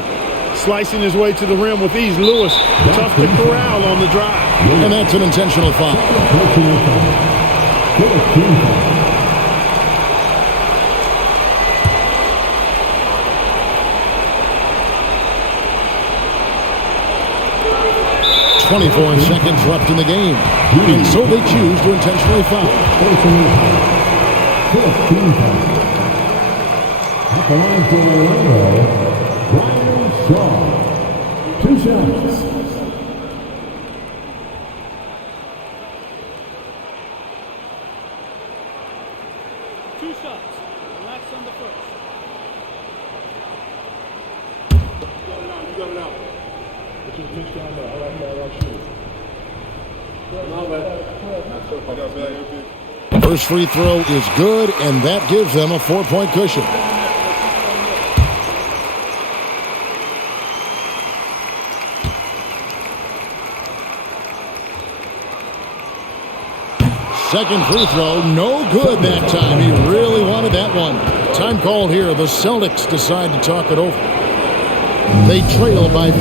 Slicing his way to the rim with ease. Lewis, tough to corral on the drive. And that's an intentional foul. 24 seconds left in the game. And so they choose to intentionally foul. At the line for Orlando, Brian Shaw. 2 shots. Two shots. Relax on the first. You got it out. Put your pitch down there. I like that. I like shooting. First free throw is good, and that gives them a 4-point cushion. Second free throw, no good that time. He really wanted that one. Time called here. The Celtics decide to talk it over. They trail by 4.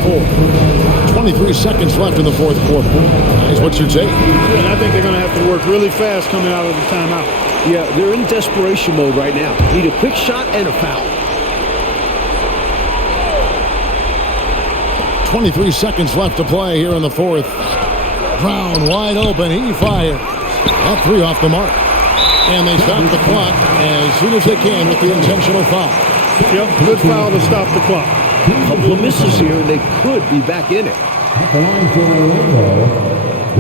23 seconds left in the fourth quarter. Guys, what's your take? And I think they're going to have to work really fast coming out of the timeout. Yeah, they're in desperation mode right now. Need a quick shot and a foul. 23 seconds left to play here in the fourth. Brown wide open. He fires. That three off the mark. And they stop the clock as soon as they can with the intentional foul. Yep, good foul to stop the clock. A couple of misses here, and they could be back in it. At the line for Orlando,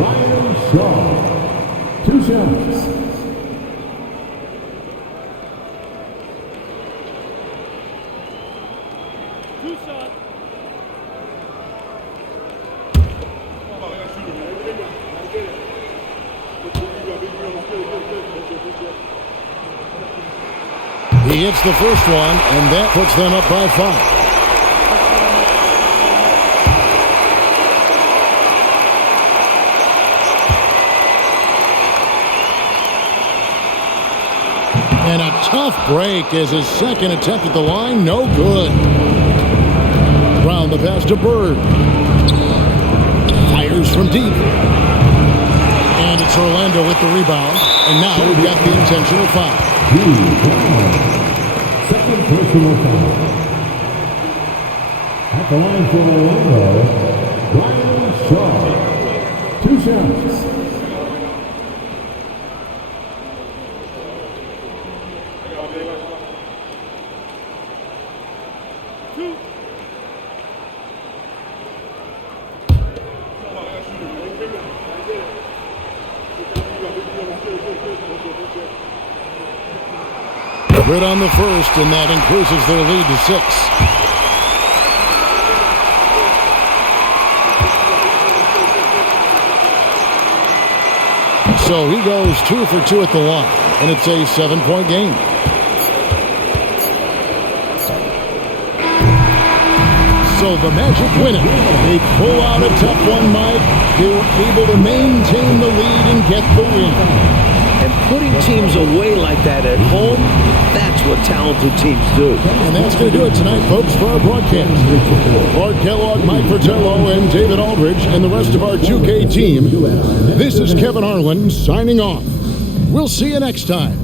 Ryan Shaw. 2 shots. He hits the first one, and that puts them up by 5. And a tough break as his second attempt at the line, no good. Brown the pass to Bird. Fires from deep. And it's Orlando with the rebound. And now we've got the intentional foul. Second personal foul. At the line for Orlando, Ryan Shaw. 2 shots. Good on the first, and that increases their lead to 6. So he goes 2 for 2 at the line, and it's a 7-point game. So the Magic win it. They pull out a tough one, Mike. They were able to maintain the lead and get the win. And putting teams away like that at home, that's what talented teams do. And that's going to do it tonight, folks, for our broadcast. Clark Kellogg, Mike Fratello, and David Aldridge, and the rest of our 2K team, this is Kevin Harlan signing off. We'll see you next time.